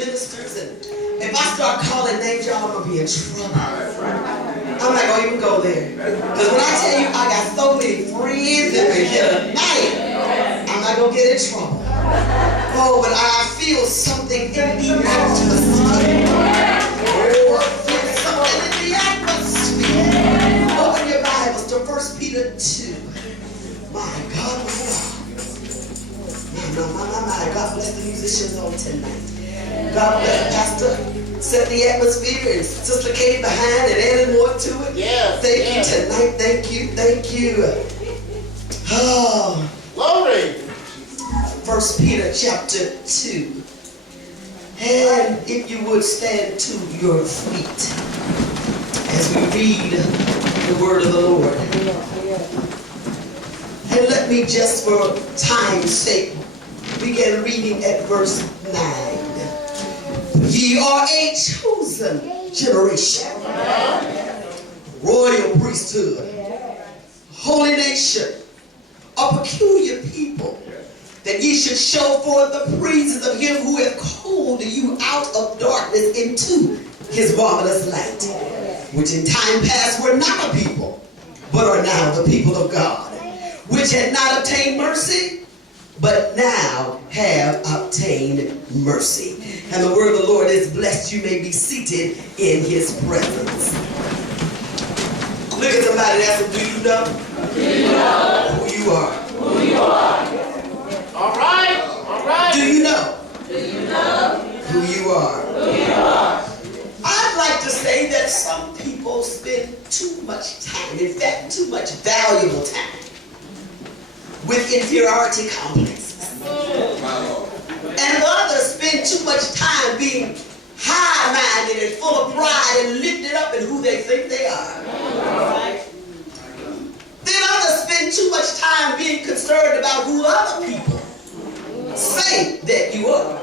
ministers, and if I start calling names, y'all, I'm going to be in trouble. I'm not going to even go there. Because when I tell you I got so many friends in here tonight, I'm not going to get in trouble. Oh, but I feel something in the atmosphere. Oh, I feel something in the atmosphere. Open your Bibles to 1 Peter 2. My God, my God. My. God bless the musicians on tonight. God bless Pastor. Set the atmosphere, and Sister came behind and added more to it. Yes. Thank you tonight. Thank you. Thank you. Oh. Glory. 1 Peter chapter 2. And if you would stand to your feet as we read the word of the Lord. And let me just for time's sake begin reading at verse 9. Ye are a chosen generation, royal priesthood, holy nation, a peculiar people, that ye should show forth the praises of him who hath called you out of darkness into his marvelous light, which in time past were not a people, but are now the people of God, which had not obtained mercy, but now have obtained mercy. And the word of the Lord is blessed. You may be seated in his presence. Look at somebody and ask them, do you know? Do you know who you are? Who you are? All right, all right. Do you know? Do you know who you are? Who you are? I'd like to say that some people spend too much time, in fact, too much valuable time, with inferiority complexes. And others spend too much time being high-minded and full of pride and lifted up in who they think they are. Then others spend too much time being concerned about who other people say that you are.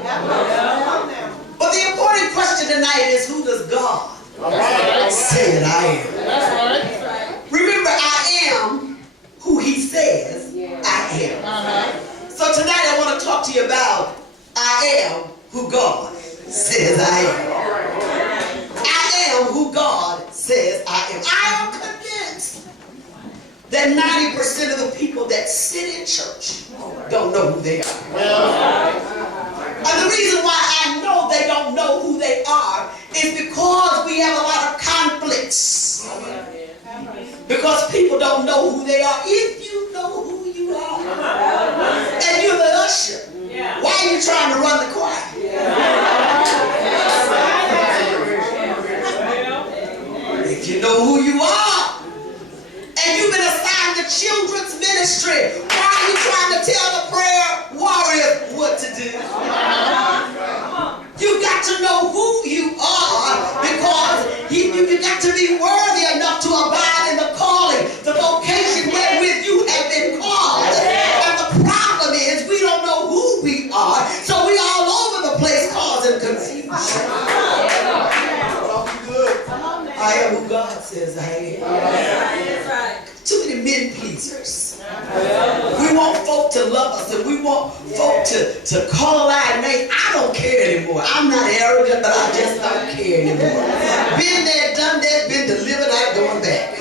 But the important question tonight is, who does God say that I am? That's right. Remember, I am who he says I am. So tonight I want to talk to you about I am who God says I am. I am who God says I am. I am convinced that 90% of the people that sit in church don't know who they are. And the reason why I know they don't know who they are is because we have a lot of conflicts. Because people don't know who they are. If you know who you are, and you're the usher, why are you trying to run the choir? If you know who you are, and you've been assigned to children's ministry, why are you trying to tell the prayer warrior what to do? You got to know who you are, because you got to be worthy enough to abide in the calling, the vocation wherewith you have been called. And the problem is we don't know who we are, so we all over the place causing confusion. I am who God says I am. Too many men pleasers. We want folk to love us, and we want folk to call our name. I don't care anymore. I'm not arrogant, but I just don't care anymore. Been there, done that, been delivered, I ain't going back.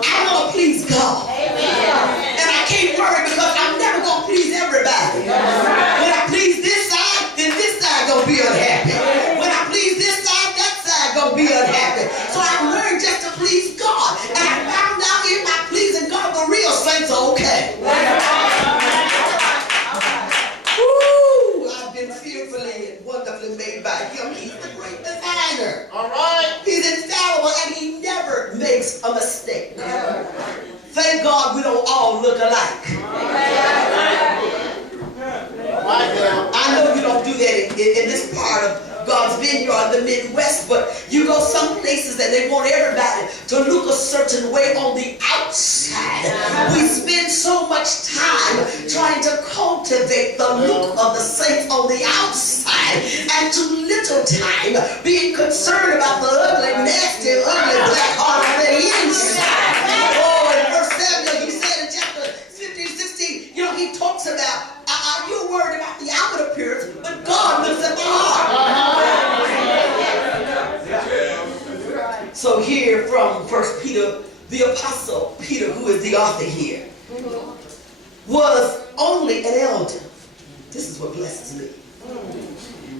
I want to please God. And I can't worry, because I'm never going to please everybody. When I please this side, then this side going to be unhappy. When I please this side, that side going to be unhappy. So I learned just to please God. And I found out in my pleasing God, the real saints are okay. Woo! I've been fearfully and wonderfully made by him. He's the great designer. All right. He's infallible, and he never makes a mistake. Thank God we don't all look alike. I know you don't do that in this part of God's vineyard, the Midwest, but you go some places and they want everybody to look a certain way on the outside. We spend so much time trying to cultivate the look of the saints on the outside, and too little time being concerned about the ugly, nasty, ugly black heart on the inside. Oh, in verse 7, he said in chapter 15, 16, he talks about, you're worried about the outward from 1 Peter, the Apostle Peter, who is the author here, was only an elder. This is what blesses me.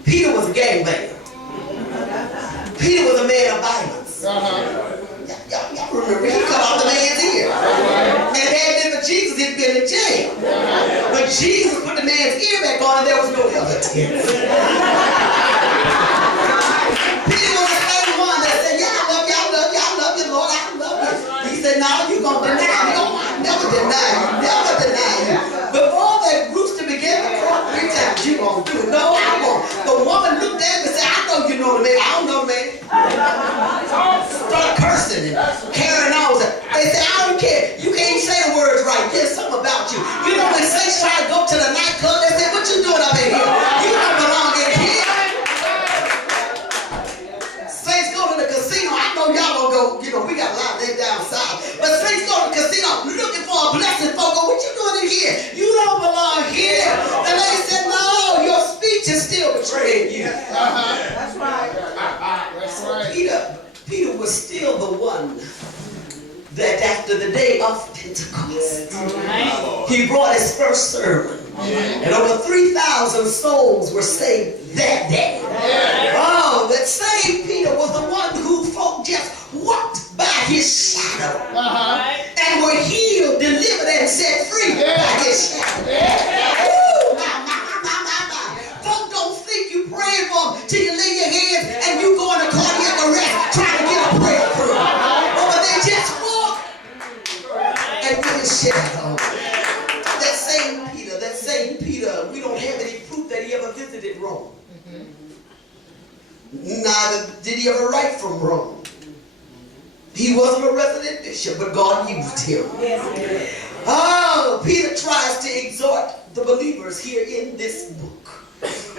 Peter was a gangbanger. Peter was a man of violence. Y'all remember, he cut off the man's ear. And if it hadn't been for Jesus, he'd been in jail. But Jesus put the man's ear back on and there was no evidence. Peter was the only one that said, yeah, I love you, Lord, I love you. He said, no, you're going to deny me. Oh, I never deny you, never deny you. Before that rooster began to crow 3 times, you won't do it. No, I won't. The woman looked at him and said, I know you know the man. I don't know the man. Start cursing and carrying on. They said, I don't care. You can't even say the words right. There's something about you. You know when saints try to go to the nightclub, they say, what you doing up in here? You don't belong in here. Saints go to the casino. I know y'all gonna go, we got a lot of that down south. But saints go to the casino looking for a blessing. Folk go, what you doing in here? You don't belong here. The lady said, no, your speech is still betraying you. That's right. That's right. Peter was still the one that after the day of Pentecost, he brought his first sermon. And over 3,000 souls were saved that day. Oh, that same Peter was the one who folk just walked by his shadow and were healed, delivered, and set free by his shadow. Woo! Folk don't think you praying for them till you lay your hands and you go into cardiac arrest trying to get a prayer through. But they just walk and with his shadow. That same Peter, we don't have any proof that he ever visited Rome. Neither did he ever write from Rome. He wasn't a resident bishop, but God used him. Oh, Peter tries to exhort the believers here in this book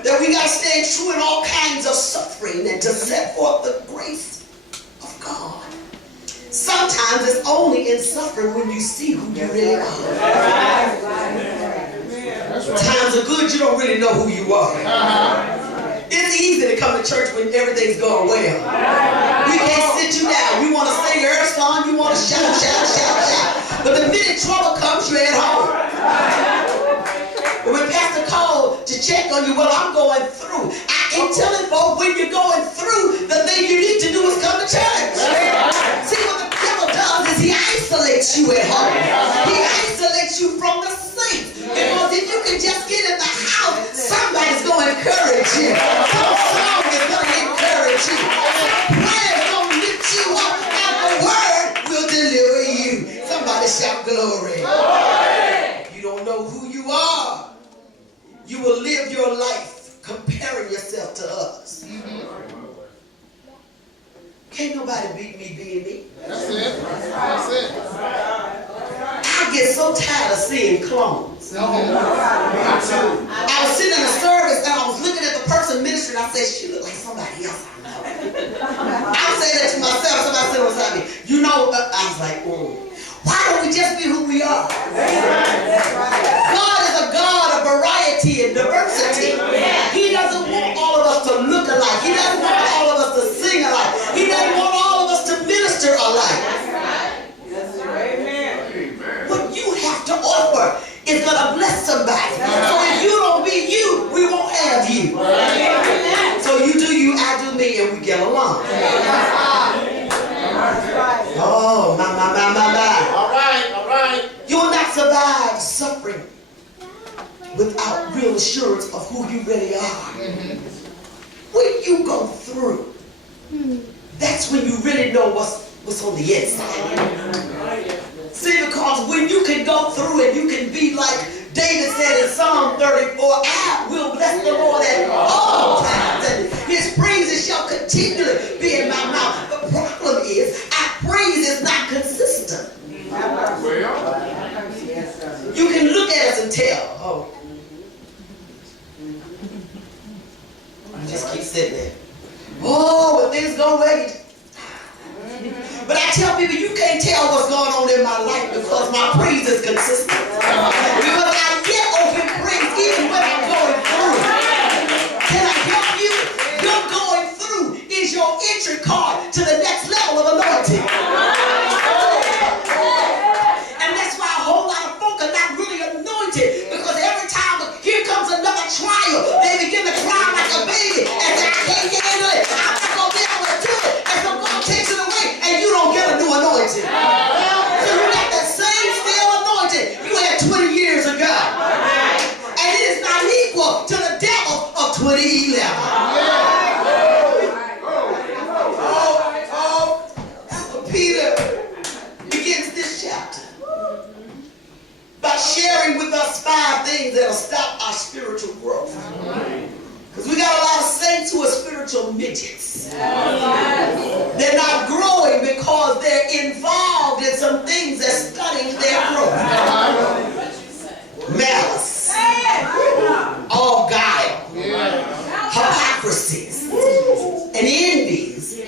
that we got to stand true in all kinds of suffering and to set forth the grace of God. Sometimes it's only in suffering when you see who you really are. Times are good, you don't really know who you are. It's easy to come to church when everything's going well. We can't sit you down. You want to sing your song, you want to shout. But the minute trouble comes, you're at home. But when Pastor called to check on you, well, I'm going through. I keep telling folks, when you're going through, the thing you need to do is come to church. See, what the devil does is he isolates you at home. He isolates you from the saints. Because if you can just get in the house, somebody's going to encourage you. Some song is going to encourage you. Some prayer is going to lift you up. And the word will deliver you. Somebody shout glory. You don't know who you are. You will live your life comparing yourself to others. Can't nobody beat me being me. That's it. That's it. I get so tired of seeing clones. I was sitting in a service and I was looking at the person ministering. I said, she look like somebody else I know. I say that to myself. Somebody said beside me, you know, I was like, why don't we just be who we are? God is a God of variety and diversity. He doesn't want all of us to look alike. He doesn't want all of us to sing alike. He doesn't want all of us to minister alike. What you have to offer is going to bless somebody. So if you don't be you, we won't have you. So you do you, I do me, and we get along. Oh, my. All right. You will not survive suffering without real assurance of who you really are. When you go through, that's when you really know what's on the inside. See, because when you can go through it, you can be like David said in Psalm 34, I will bless the Lord at all times, and his praises shall continually be in my mouth. The problem is, our praise is not consistent. You can look at us and tell, I just keep sitting there. Oh, when things go right. But I tell people, you can't tell what's going on in my life because my praise is consistent. Because I get open praise even when I'm going through. Can I help you? Your going through is your entry card to the next level of anointing. 2011. Peter begins this chapter by sharing with us 5 things that'll stop our spiritual growth. Because we got a lot of saints who are spiritual midgets. They're not growing because they're involved in some things that's stunning their growth. Malice, all guile, hypocrisies, and envies,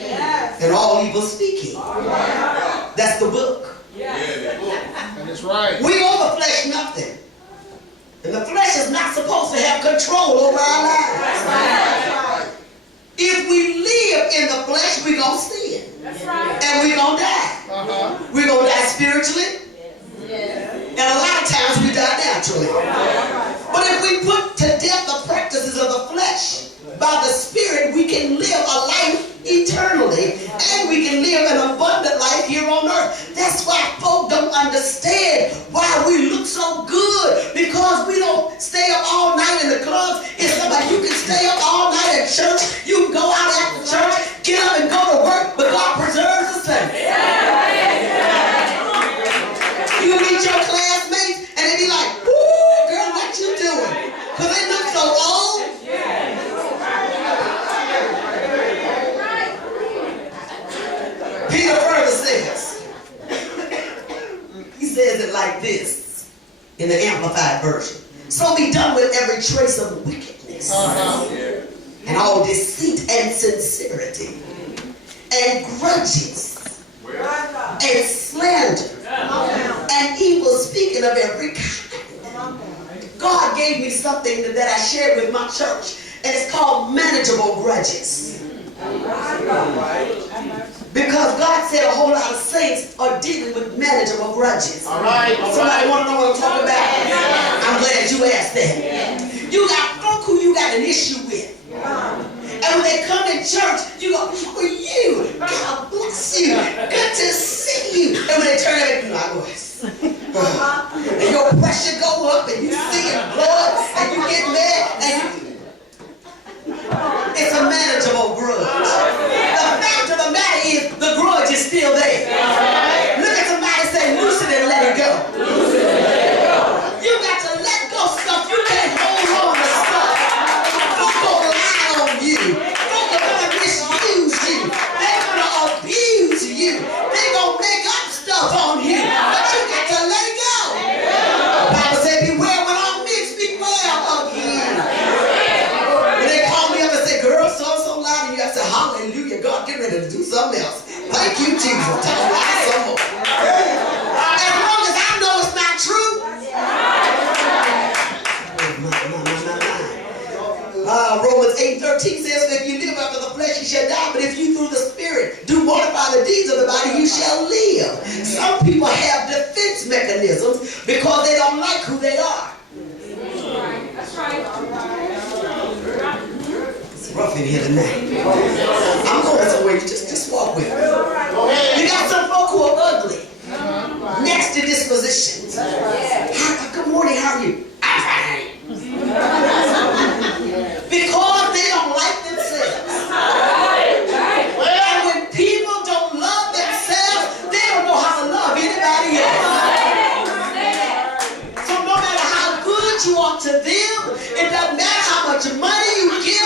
and all evil speaking. That's the book. And it's right. We overflesh nothing. And the flesh is not supposed to have control over our lives. If we live in the flesh, we're going to sin. And we're going to die. We're going to die spiritually. And a lot of times we die naturally. But if we put to death the practices of the flesh, by the Spirit, we can live a life eternally, and we can live an abundant life here on earth. That's why folk don't understand why we look so good, because we don't stay up all night in the clubs. It's somebody, you can stay up all night at church, you can go out after church, get up and go to work, but God preserves the saints. You meet your classmates and they be like, "Woo, girl, what you doing?" Because they look so old. Peter further says, he says it like this in the Amplified Version. So be done with every trace of wickedness and all deceit and sincerity and grudges and slander and evil speaking of every kind. God gave me something that I shared with my church, and it's called manageable grudges. Because God said a whole lot of saints are dealing with manageable grudges. Somebody want to know what I'm talking about? I'm glad you asked that. You got folk who you got an issue with. And when they come in church, you go, "How are you? God bless you. Good to see you." And when they turn out, you're like, and your pressure go up, and you see it blood, and you get mad, and it's a manageable grudge. The fact of the matter is, the grudge is still there. Look at somebody and say, "Loosen it and let it go." You got to let go stuff. You can't hold on to stuff. Folk gonna lie on you. Folk are gonna misuse you. They're gonna abuse you. They're gonna make up stuff on you. But you got to let it go. The Bible said, "Beware when all men speak well of you." When they call me up and say, "Girl, so loud," and you, I say, "Hallelujah, God, get ready to do something else. Thank you, Jesus. Tell me some more." As long as I know it's not true. Romans 8:13 says, "If you live after the flesh, you shall die. But if you through the Spirit do mortify the deeds of the body, you shall live." Some people have defense mechanisms because they don't like who they are. That's right. It's rough in here tonight. I'm going somewhere. You just walk with me. You got some folk who are ugly, nasty dispositions. Good morning. How are you? I'm fine. Because they don't like themselves. And when people don't love themselves, they don't know how to love anybody else. So no matter how good you are to them, it doesn't matter how much money you give